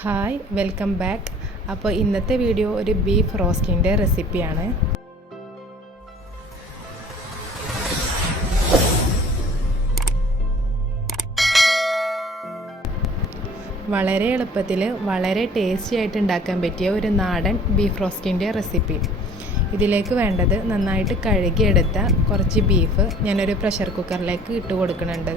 Hi welcome back അപ്പോൾ ഇന്നത്തെ video ഒരു ബീഫ് റോസ്റ്റിന്റെ റെസിപ്പിയാണ് വളരെ എളുപ്പത്തിൽ വളരെ ടേസ്റ്റി ആയിട്ട് ഉണ്ടാക്കാൻ പറ്റിയ ഒരു നാടൻ ബീഫ് റോസ്റ്റിന്റെ റെസിപ്പി ഇതിലേക്ക് വേണ്ടത് നന്നായിട്ട് കഴുകിയെടുത്ത കുറച്ച് ബീഫ് ഞാനൊരു പ്രഷർ കുക്കറിലേക്ക് ഇട്ട് കൊടുക്കുന്നുണ്ട്.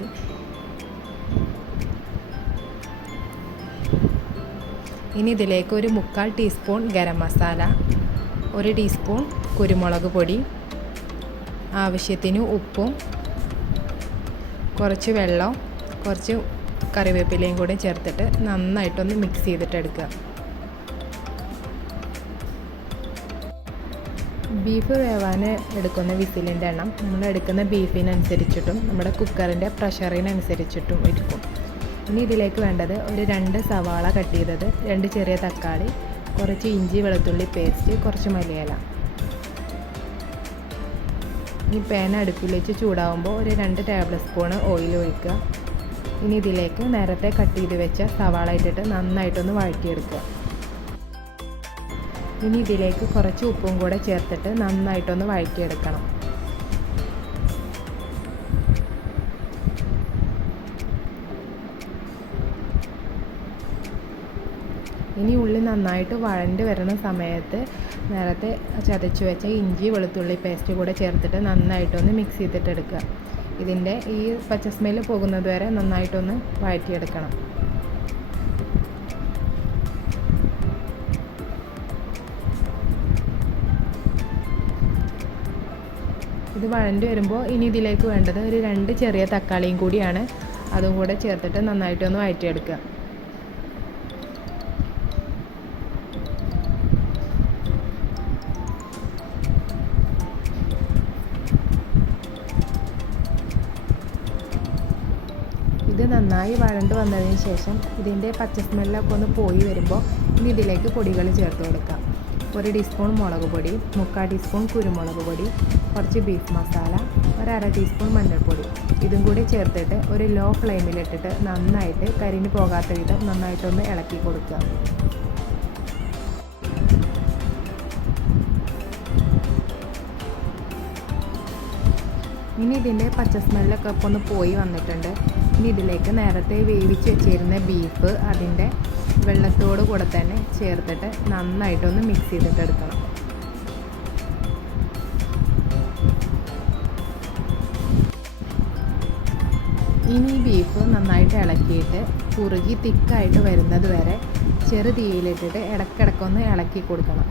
ഇനി ഇതിലേക്ക് ഒരു മുക്കാൽ ടീസ്പൂൺ ഗരം മസാല ഒരു ടീസ്പൂൺ കുരുമുളക് പൊടി ആവശ്യത്തിന് ഉപ്പും കുറച്ച് വെള്ളം കുറച്ച് കറിവേപ്പിലയും കൂടി ചേർത്തിട്ട് നന്നായിട്ടൊന്ന് മിക്സ് ചെയ്തിട്ടെടുക്കുക. ബീഫ് വേവാൻ എടുക്കുന്ന വിസിലിന്റെ എണ്ണം നമ്മൾ എടുക്കുന്ന ബീഫിനനുസരിച്ചിട്ടും നമ്മുടെ കുക്കറിന്റെ പ്രഷറിനനുസരിച്ചിട്ടും ഇരിക്കും. ഇനി ഇതിലേക്ക് വേണ്ടത് ഒരു രണ്ട് സവാള കട്ട് ചെയ്തത് രണ്ട് ചെറിയ തക്കാളി കുറച്ച് ഇഞ്ചി വെളുത്തുള്ളി പേസ്റ്റ് കുറച്ച് മല്ലിയില. ഇനി പാൻ അടുപ്പിൽ വെച്ച് ചൂടാവുമ്പോൾ ഒരു രണ്ട് ടേബിൾ സ്പൂൺ ഓയിൽ ഒഴിക്കുക. ഇനി ഇതിലേക്ക് നേരത്തെ കട്ട് ചെയ്ത് വെച്ച സവാള ഇട്ടിട്ട് നന്നായിട്ടൊന്ന് വഴറ്റിയെടുക്കുക. ഇനി ഇതിലേക്ക് കുറച്ച് ഉപ്പും കൂടെ ചേർത്തിട്ട് നന്നായിട്ടൊന്ന് വഴറ്റിയെടുക്കണം. ഇനി ഉള്ളി നന്നായിട്ട് വഴണ്ട് വരുന്ന സമയത്ത് നേരത്തെ ചതച്ച് വെച്ച ഇഞ്ചി വെളുത്തുള്ളി പേസ്റ്റ് കൂടെ ചേർത്തിട്ട് നന്നായിട്ടൊന്ന് മിക്സ് ചെയ്തിട്ട് എടുക്കുക ഇതിന്റെ ഈ പച്ച സ്മെല്ല് പോകുന്നത് വരെ നന്നായിട്ടൊന്ന് വഴറ്റിയെടുക്കണം. ഇത് വഴണ്ടി വരുമ്പോൾ ഇനി ഇതിലേക്ക് വേണ്ടത് ഒരു രണ്ട് ചെറിയ തക്കാളിയും കൂടിയാണ്. അതും കൂടെ ചേർത്തിട്ട് നന്നായിട്ടൊന്ന് വഴറ്റിയെടുക്കുക. നന്നായി വഴണ്ട് വന്നതിന് ശേഷം ഇതിന്റെ പച്ച സ്മെല്ലൊക്കെ ഒന്ന് പോയി വരുമ്പോൾ ഇനി ഇതിലേക്ക് പൊടികൾ ചേർത്ത് കൊടുക്കാം. ഒരു ടീസ്പൂൺ മുളക് പൊടി മുക്കാൽ ടീസ്പൂൺ കുരുമുളക് പൊടി കുറച്ച് ബീഫ് മസാല ഒരു അര ടീസ്പൂൺ മഞ്ഞൾപ്പൊടി. ഇതും കൂടി ചേർത്തിട്ട് ഒരു ലോ ഫ്ലെയിമിലിട്ടിട്ട് നന്നായിട്ട് കരിഞ്ഞു പോകാത്ത വിധം നന്നായിട്ടൊന്ന് ഇളക്കി കൊടുക്കുക. ഇനി ഇതിന്റെ പച്ച സ്മെല്ലൊക്കെ ഇപ്പോൾ ഒന്ന് പോയി വന്നിട്ടുണ്ട്. ഇനി ഇതിലേക്ക് നേരത്തെ വേവിച്ച് വെച്ചിരുന്ന ബീഫ് അതിന്റെ വെള്ളത്തോട് കൂടെ തന്നെ ചേർത്തിട്ട് നന്നായിട്ടൊന്ന് മിക്സ് ചെയ്തിട്ട് എടുക്കണം. ഇനി ബീഫ് നന്നായിട്ട് ഇളക്കിയിട്ട് കുറുകി തിക്കായിട്ട് വരുന്നത് വരെ ചെറു തീയിലിട്ടിട്ട് ഇടയ്ക്കിടയ്ക്കൊന്ന് ഇളക്കി കൊടുക്കണം.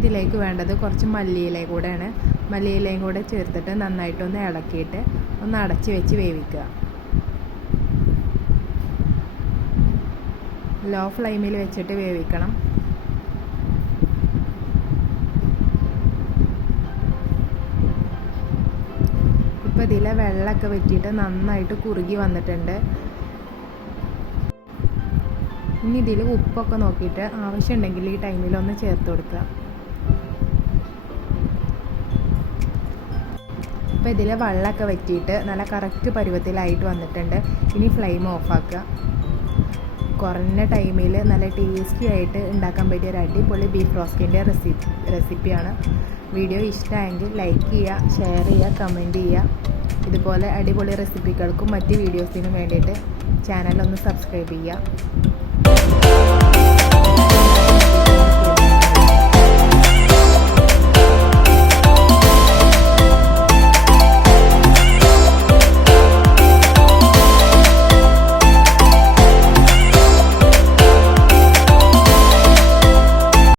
ഇതിലേക്ക് വേണ്ടത് കുറച്ച് മല്ലിയിലയും കൂടെയാണ്. മല്ലിയിലയും കൂടെ ചേർത്തിട്ട് നന്നായിട്ടൊന്ന് ഇളക്കിയിട്ട് ഒന്ന് അടച്ച് വെച്ച് വേവിക്കുക. ലോ ഫ്ലെയിമിൽ വെച്ചിട്ട് വേവിക്കണം. ഇപ്പോൾ ഇതിലെ വെള്ളമൊക്കെ വെറ്റിയിട്ട് നന്നായിട്ട് കുറുകി വന്നിട്ടുണ്ട്. ഇനി ഇതിൽ ഉപ്പൊക്കെ നോക്കിയിട്ട് ആവശ്യമുണ്ടെങ്കിൽ ഈ ടൈമിലൊന്ന് ചേർത്ത് കൊടുക്കുക. അപ്പോൾ ഇതിൽ വെള്ളമൊക്കെ വറ്റിയിട്ട് നല്ല കറക്റ്റ് പരുവത്തിലായിട്ട് വന്നിട്ടുണ്ട്. ഇനി ഫ്ലെയിം ഓഫാക്കുക കുറഞ്ഞ ടൈമിൽ നല്ല ടേസ്റ്റി ആയിട്ട് ഉണ്ടാക്കാൻ പറ്റിയ ഒരു അടിപൊളി ബീഫ് റോസ്റ്റിന്റെ റെസിപ്പി റെസിപ്പിയാണ് വീഡിയോ ഇഷ്ടമായെങ്കിൽ ലൈക്ക് ചെയ്യുക ഷെയർ ചെയ്യുക കമന്റ് ചെയ്യുക. ഇതുപോലെ അടിപൊളി റെസിപ്പികൾക്കും മറ്റ് വീഡിയോസിനും വേണ്ടിയിട്ട് ചാനലൊന്ന് സബ്സ്ക്രൈബ് ചെയ്യുക.